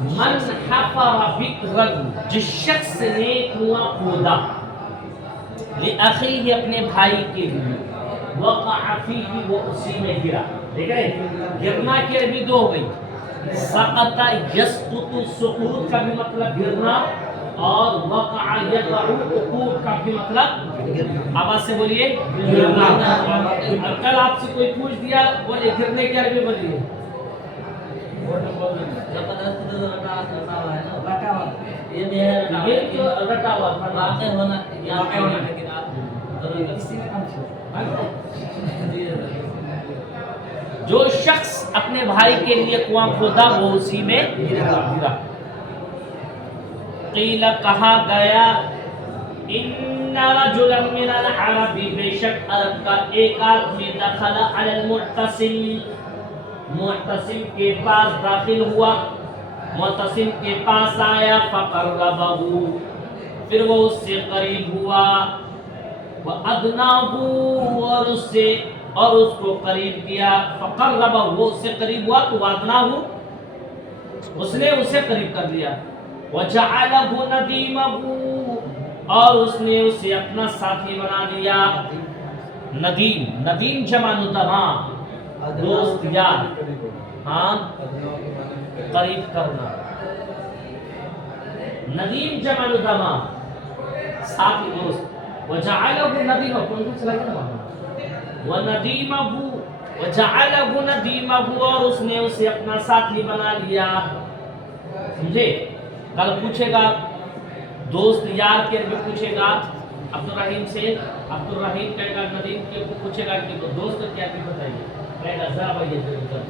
من حفر بئرن، جس شخص نے کنواں کھودا، لأخیہ اپنے بھائی کے لیے، وقع فیہ وہ اسی میں گرا. دیکھ رہے گرنا کی عربی دو ہو گئی، سقط یسقط، سقوط کا بھی مطلب گرنا، اور وقع یقع وقوع کا بھی مطلب، آواز سے بولیے، گرنا. اور کل آپ سے کوئی پوچھ دیا بولے گرنے کی عربی بولیے، یہ تو رٹا ہوا تھا، واقع ہونا، لیکن جو شخص اپنے بھائی کے لیے کنواں کھودا وہ اسی میں گرا. قیل کہا گیا، ان رجلا من العرب، بے شک عرب کا ایک آدمی، دخل علی المعتصم، معتصم کے پاس داخل ہوا، معتصم کے پاس آیا، فقربہ، پھر وہ اس سے قریب ہوا، وَأَدْنَاهُ، اور اس کو قریب کیا، فقربہ، وہ اس سے قریب ہوا تو وَأَدْنَاهُ، اس نے اسے قریب کر لیا، وَجَعَلَهُ نَدِيمَهُ، اور اس نے اسے اپنا ساتھی بنا لیا. ندیم، ندیم جمع ندما، دوست یار، ہاں قریب کرنا. ندیم جمع ندما، ساتھی دوست. وجعلہ ندیمہ، کون سے چلا گیا وندیمہ، وجعلہ ندیمہ، اور اس نے اسے اپنا ساتھی بنا لیا. سمجھے؟ کل پوچھے گا دوست یار کے بھی پوچھے گا عبد الرحیم سے، عبد الرحیم کہے گا ندیم کے کو پوچھے گا کہ دوست کیا بھی بتائیے، کہے گا ذرا بھائی ضرور.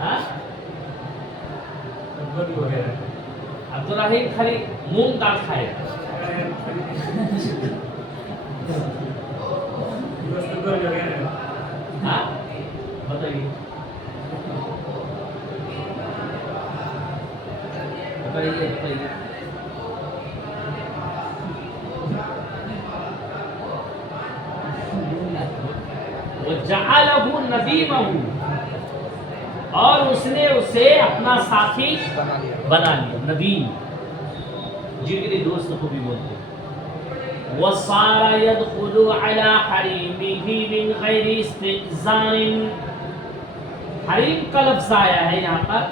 ہاں عبد الرحیم خالی مونگ دال کھائے. ہاں بتائیے، بتائیے. وَجَعَلَهُ نَدِيمَهُ، اور اس نے اسے اپنا ساتھی بنا لیا. ندیم جگری دوست کو بھی بولتے ہیں. وَصَارَ يَدْخُلُ عَلَى حَرِيمِهِ مِنْ غَيْرِ اسْتِئْذَانٍ. حریم کا لفظ آیا ہے یہاں پر.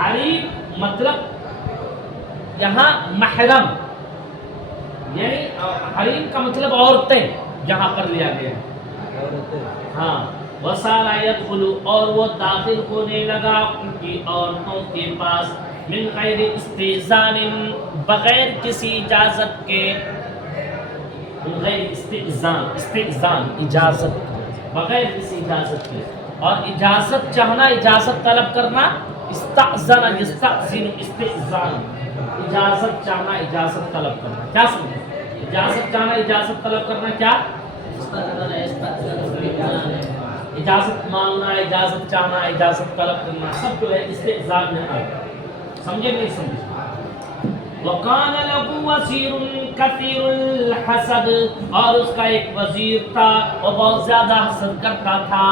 حریم مطلب یہاں محرم، یعنی حریم کا مطلب عورتیں یہاں پر لیا گیا. ہاں وَصَارَ يَدْخُلُ، اور وہ داخل ہونے لگا ان کی عورتوں کے پاس، من غیر استئذان، بغیر کسی اجازت کے، غیر استئذان، استئذان اجازت، بغیر کسی اجازت کے. اور اجازت چاہنا، اجازت طلب کرنا، استأذن یستأذن، استئذان، اجازت چاہنا، اجازت طلب کرنا. کیا سمجھے؟ اجازت چاہنا، اجازت طلب کرنا کیا؟ اجازت مانگنا، اجازت چاہنا، اجازت طلب کرنا، سب جو ہے استئذان میں آتا ہے. سمجھے نہیں سمجھے؟ وَقَانَ لَهُ وَزِيرٌ كَثِيرُ الْحَسَدِ، اور اس کا ایک وزیر تھا وہ بہت زیادہ حسد کرتا تھا.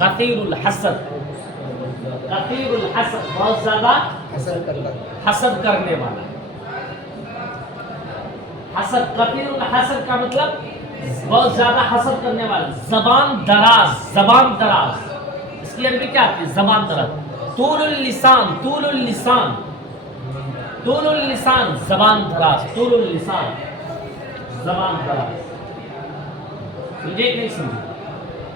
کثیر الحسد، کثیر الحسد، بہت زیادہ حسد کرنے والا. حسد، کثیر الحسد کا مطلب بہت زیادہ حسد کرنے والا. زبان دراز، زبان دراز، اس کی عربی کیا آتی ہے؟ زبان دراز. طول اللسان، طول اللسان، طول اللسان، زبان دراز، طول اللسان، زبان دراز. سمجھے کہ نہیں سمجھے؟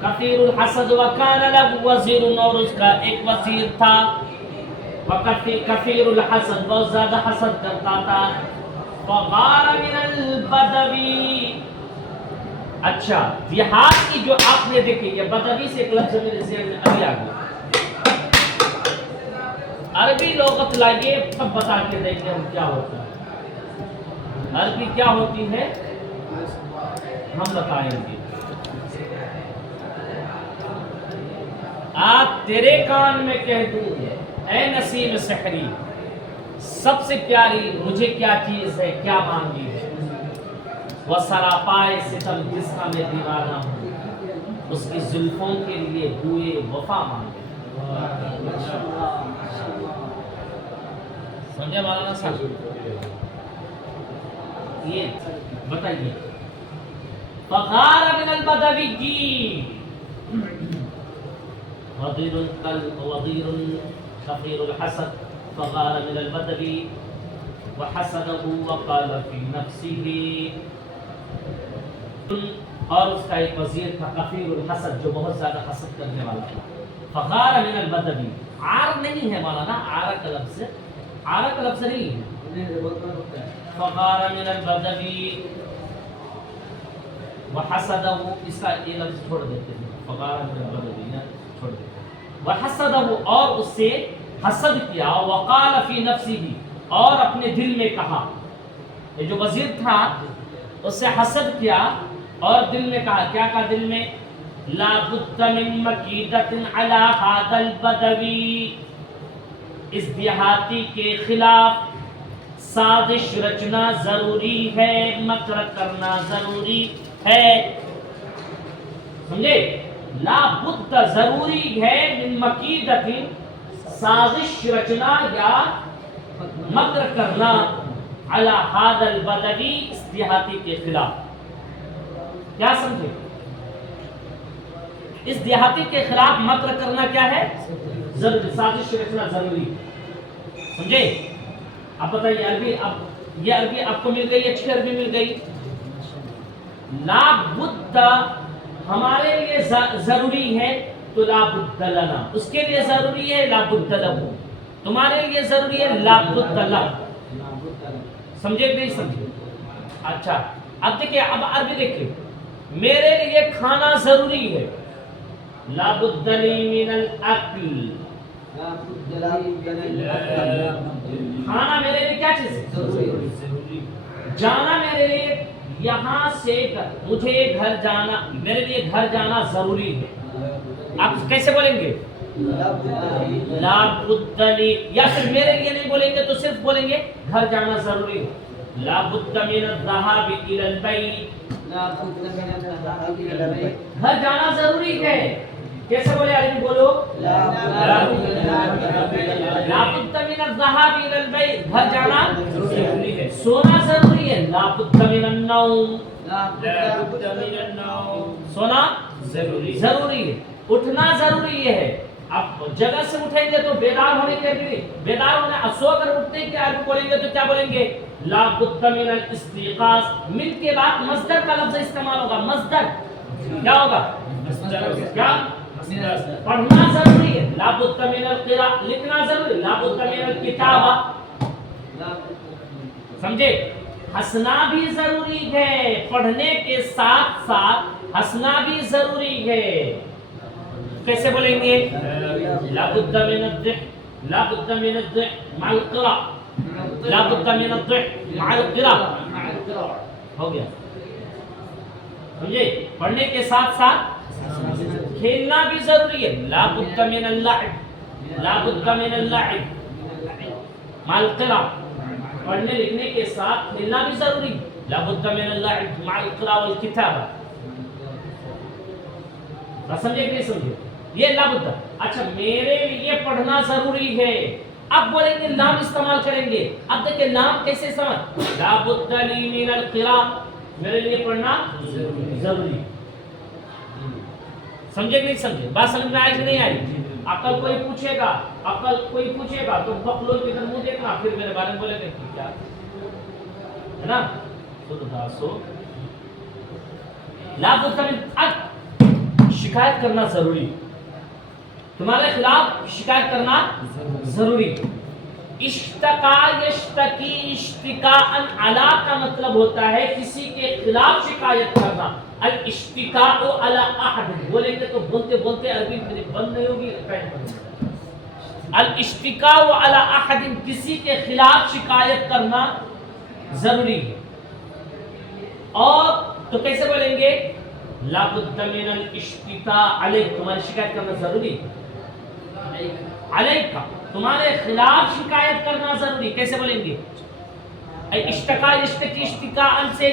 کثیر الحسد. وکان له وزیر، اور اس کا ایک وزیر تھا. کثیر الحسد، بہت زیادہ حسد کرتا تھا. فغار من البدوی، اچھا دیہات کی جو آپ نے دیکھی، یہ بدوی سے ایک لفظ میرے ذہن میں ابھی آ گیا. عربی لغت لائیے تب بتا کے دیکھیں ہم کیا ہوتا ہے. عربی کیا ہوتی ہے ہم بتائیں گے. آپ تیرے کان میں کہہ دوں اے نسیم سحری، سب سے پیاری مجھے کیا چیز ہے، کیا مانگی ہے. وہ سراپائے ستم جس کا میں دیوانہ ہوں. اس کی زلفوں کے لیے بوئے وفا مانگے. سمجھے مولانا صاحب؟ یہ بتائیے فغار من البدوی وضیر کثیر الحسد فغار من البدوی وحسده وقال في نفسه. اور اس کا ایک وزیر تھا کثیر الحسد جو بہت زیادہ حسد کرنے والا تھا. فغار من البدوی عار نہیں ہے مولانا، عار کا لفظ نہیں ہے. فغار من البدوی وحسده، اس کا یہ لفظ چھوڑ دیتے ہیں، فغار من البدوی چھوڑ دیتے ہیں. وحسده اور اس سے حسد کیا. وقال فی نفسه اور اپنے دل میں کہا. یہ جو وزیر تھا اس سے حسد کیا اور دل میں کہا. کیا کہا دل میں؟ لا بد من مکیدۃ علی ھذا البدوی، اس دیہاتی کے خلاف سازش رچنا ضروری ہے، مکر کرنا ضروری ہے. سمجھے؟ لا بد ضروری ہے من مکیدۃ، سازش رچنا یا مکر کرنا علی ھذا البدوی، اس دیہاتی کے خلاف. کیا سمجھے؟ اس دیہاتی کے خلاف مکر کرنا کیا ہے؟ ضروری، سازش رچنا ضروری. سمجھے؟ اب بتائیے عربی، اب یہ عربی آپ کو مل گئی، اچھی عربی مل گئی. لا بد ہمارے لیے ضروری ہے تو لا بد لنا، اس کے لیے ضروری ہے لا بد لہو، تمہارے لیے ضروری ہے لا بد لہ. سمجھے کہ نہیں سمجھے؟ اچھا اب دیکھیں، اب عربی دیکھیں. میرے لیے کھانا ضروری ہے، لا بد لی من الاکل. کھانا میرے لیے کیا چیز ہے؟ جانا میرے لیے یہاں سے مجھے گھر جانا، میرے لیے گھر جانا ضروری ہے. آپ کیسے بولیں گے؟ لا بد لی، یا پھر میرے لیے نہیں بولیں گے تو صرف بولیں گے گھر جانا ضروری ہے. لا بد من الذهاب الى البيت، گھر جانا ضروری ہے. کیسے بولے عربی بولو؟ لا بد من الذهاب الى البيت، گھر جانا ضروری ہے. سونا ضروری ہے، لا بد من النوم، سونا ضروری ہے. اٹھنا ضروری ہے. اب جگہ سے اٹھیں گے تو بیدار ہونے کے لیے، بیدار ہونے سو کر اٹھنے کے عربی بولیں گے تو کیا بولیں گے؟ لا بد من الاستيقاظ. من کے بعد مصدر کا لفظ استعمال ہوگا. مصدر کیا ہوگا؟ کیا؟ پڑھنا ضروری ہے، لا بد من القراءة. لکھنا ضروری، لا بد من الكتابة. سمجھے؟ ہنسنا بھی ضروری ہے، پڑھنے کے ساتھ ساتھ ہنسنا بھی ضروری ہے. کیسے بولیں گے؟ لا بد من الضحك، لا بد من الضحك مع القراءة، لا بد من الضحك مع القراءة. ہو گیا. سمجھے؟ پڑھنے کے ساتھ ساتھ کھیلنا بھی ضروری ہے، لا بد من اللعب، لا بد من اللعب مع القراءة. پڑھنے لکھنے کے ساتھ کھیلنا بھی ضروری، لا بد من اللعب مع القراءة والكتابة. سمجھے کہ نہیں سمجھے؟ یہ لا بد. اچھا میرے لیے پڑھنا ضروری ہے، اب بولیں گے لام استعمال کریں گے. اب دیکھیں لام کیسے سمجھ؟ لا بد لی من القراءة، میرے لیے پڑھنا ضروری. سمجھے کہ نہیں سمجھے؟ بات سمجھ میں آئی کہ نہیں آئی؟ عقل کوئی پوچھے گا تو بخلول کی طرف منہ دیکھنا، پھر میرے بارے میں بولے گا کیا ہے نا. خود داسو لا بد من، شکایت کرنا ضروری، تمہارے خلاف شکایت کرنا ضروری. اشتکا یشتکی اشتکاء علی کا مطلب ہوتا ہے کسی کے خلاف شکایت کرنا. الاشتکاء علی احد بولیں گے تو بولتے بولتے عربی بند نہیں ہوگی. الاشتکاء علی احد، کسی کے خلاف شکایت کرنا ضروری ہے. اور تو کیسے بولیں گے؟ لا بد من الاشتکاء علیک، تمہاری شکایت کرنا ضروری. علیک تمہارے خلاف شکایت کرنا ضروری. کیسے بولیں گے؟ اشتکا یشتکی اشتکاء سے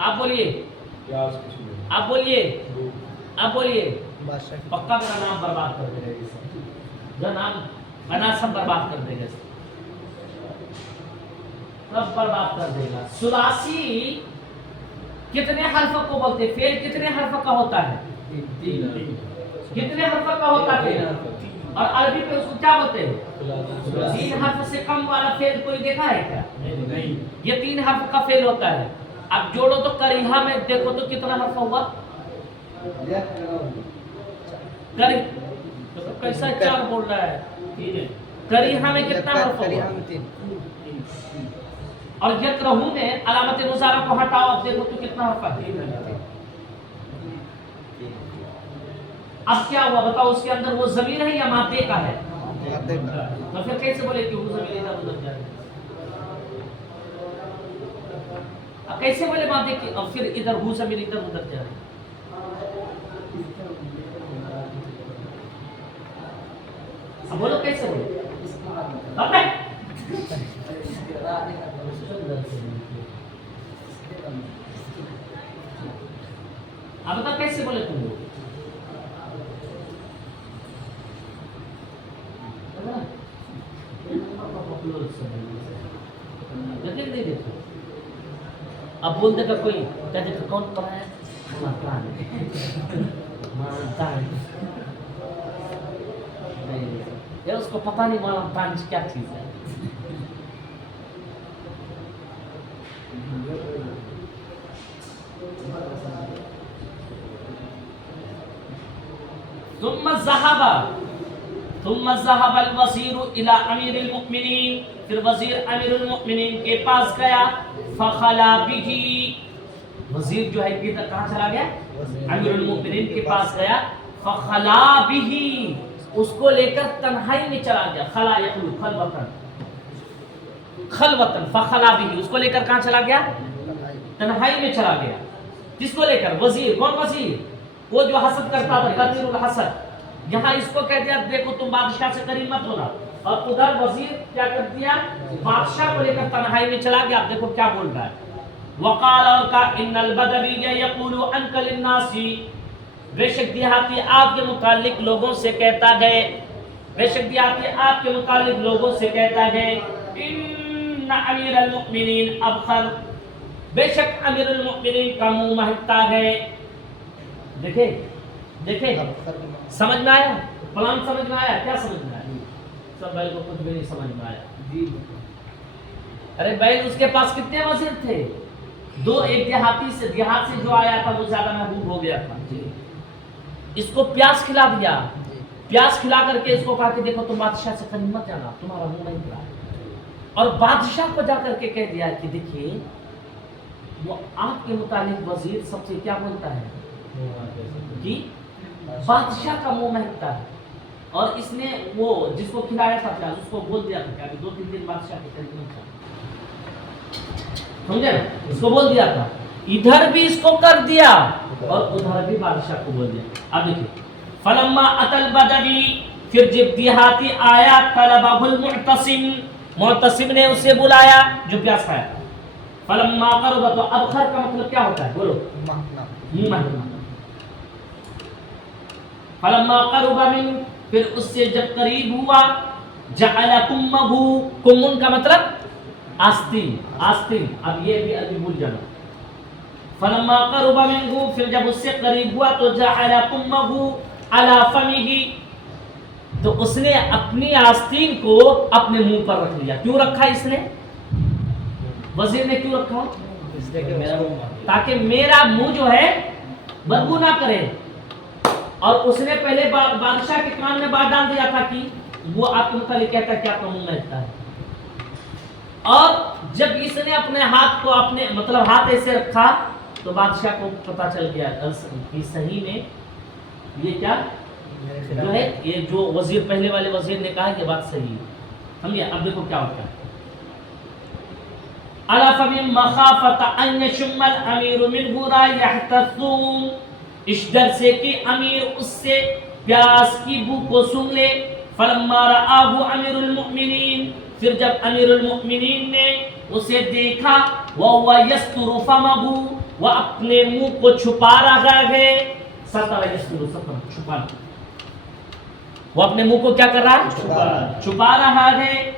آپ بولیے، پیاز کشمیر آپ بولیے، آپ بولیے۔ بادشاہ کی پکا میرا نام برباد کر دے گا یہ سب، جو نام بنا سب برباد کر دے گا، سب برباد کر دے گا۔ ثلاثی کتنے حرف کو بولتے ہیں؟ فعل کتنے حرف کا ہوتا ہے؟ کتنے حرف کا ہوتا ہے؟ اور عربی پہ اس کو کیا بولتے ہیں؟ 3 حرف سے کم والا فعل کوئی دیکھا ہے کیا؟ نہیں، یہ 3 حرف کا فعل ہوتا ہے۔ اب جوڑو تو کریہا میں دیکھو تو کتنا حرف ہوا؟ تو کیسا 4 بول رہا ہے؟ کریہا میں کتنا حرف کریہا ہوا؟ میں 3 اور یکرہو میں علامت مضارع کو ہٹاؤ، اب دیکھو تو کتنا حرف ہے؟ اب کیا ہوا بتاؤ؟ اس کے اندر وہ ضمیر ہے یا مادے کا ہے؟ تو پھر کیسے بولے کہ وہ ضمیر ادھر ادھر جائے؟ اب کیسے بولے مادے کی اور پھر ادھر ہو ضمیر ادھر ادھر جائے؟ اب بولو کیسے بولے؟ اب بتا کیسے بولے تم لوگ؟ نہیں دیکھو اب بول دے گا کوئی، کہتے کہ کون پڑھا ہے؟ یار اس کو پتہ نہیں مانا پانچ کیا چیز ہے۔ ثم ذهب الوزیر الى امیر المؤمنین، پھر وزیر امیر المؤمنین کے پاس گیا، فخلا به، وزیر جو ہے یہ کہاں چلا گیا؟ امیر المؤمنین کے پاس گیا، فخلا به، اس کو لے کر تنہائی میں چلا گیا، خلا یخلو خلوتن، خلوتن، فخلا به، اس کو لے کر کہاں چلا گیا؟ تنہائی میں چلا گیا۔ کس کو لے کر؟ وزیر، کون وزیر؟ وہ جو حسد کرتا تھا، کثیر الحسد۔ یہاں اس کو کہہ دیا دیکھو تم بادشاہ سے قریب مت ہونا، اور ادھر وزیر کیا کر دیا؟ بادشاہ کو لے کر تنہائی میں چلا گیا۔ آپ دیکھو کیا بول رہا ہے، وقال کا ان البدوی یقول انک للناس، بے شک دیہاتی آپ کے متعلق لوگوں سے کہتا ہے، بے شک دیہاتی آپ کے متعلق لوگوں سے کہتا ہے، ان امیر المؤمنین ابخر، بے شک امیر المؤمنین کا منہ مہکتا ہے۔ دیکھیں دیکھیں سمجھ میں آیا؟ پلان سمجھ میں آیا؟ کیا سمجھ میں آیا؟ سب بیل کو کچھ بھی نہیں سمجھ میں آیا۔ ارے بیل اس کے پاس کتنے وزیر تھے؟ 2، ایک دیہات سے جو آیا تھا وہ زیادہ محبوب ہو گیا تھا، اس کو پیاس کھلا دیا، پیاس کھلا کر کے اس کو کہا کہ دیکھو تم بادشاہ سے قریب مت جانا، تمہارا منہ نہیں کھلا، اور بادشاہ کو جا کر کے کہہ دیا کہ دیکھیے وہ آپ کے متعلق وزیر سب سے کیا بولتا ہے کہ بادشاہ کا منہ مہکتا ہے، اور اس نے وہ جس کو کھلایا تھا پیاز اس کو بول دیا تھا کہ 2-3 دن بادشاہ کے قریب مت جانا، سمجھے نا؟ اس کو بول دیا تھا، ادھر بھی اس کو کر دیا اور ادھر بھی بادشاہ کو بول دیا۔ اب دیکھیں فلما اتل بدوی، پھر جب دیہاتی آیا، طلبہ المعتصم، معتصم نے اسے بلایا جو پیاس کھایا تھا۔ فلما قرب، تو ابخر کا مطلب کیا ہوتا ہے؟ بولو، مہنا۔ فلما قرب من، پھر اس سے جب قریب ہوا، جعل کمہ، کمن کا مطلب آستین، آستین، اب یہ بھی عربی بھول جانا۔ فلما قرب منہ، پھر جب اس سے قریب ہوا تو جعل کمہ علی فمہ، تو اس نے اپنی آستین کو اپنے منہ پر رکھ لیا۔ کیوں رکھا اس نے؟ وزیر نے کیوں رکھا؟ تاکہ میرا منہ جو ہے بدبو نہ کرے، اور اس نے پہلے بادشاہ کے کان میں بات ڈال دیا تھا کہ وہ آپ کے متعلق کہتا ہے کہ آپ کا منہ مہکتا ہے، اور جب اس نے اپنے ہاتھ کو اپنے مطلب ہاتھ ایسے رکھا تو بادشاہ کو پتا چل گیا کہ صحیح میں یہ کیا جو ہے، یہ جو وزیر پہلے والے وزیر نے کہا کہ بات صحیح ہے، سمجھے؟ اب دیکھو کیا ہوتا ہے، الا فمن مخافت ان یشم الامیر منہ رائحۃ، اس ڈر سے کہ امیر اس سے پیاس کی بو کو سونگ لے۔ فلما رآہ امیر المؤمنین، پھر جب امیر المؤمنین نے اسے دیکھا، وہو یستر فمہ، وہ اپنے منہ کو چھپا رہا ہے، چھپانا، وہ اپنے منہ کو کیا کر رہا ہے؟ چھپا رہا ہے،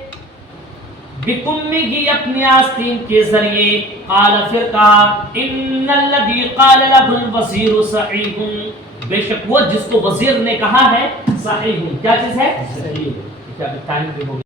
بِكُمِّهِ اپنے آستین کے ذریعے، قال پھر کہا، ان الذي قال له الوزیر صحیح، بے شک وہ جس کو وزیر نے کہا ہے صحیح، کیا چیز ہے؟ صحیح۔ ٹائم پہ ہو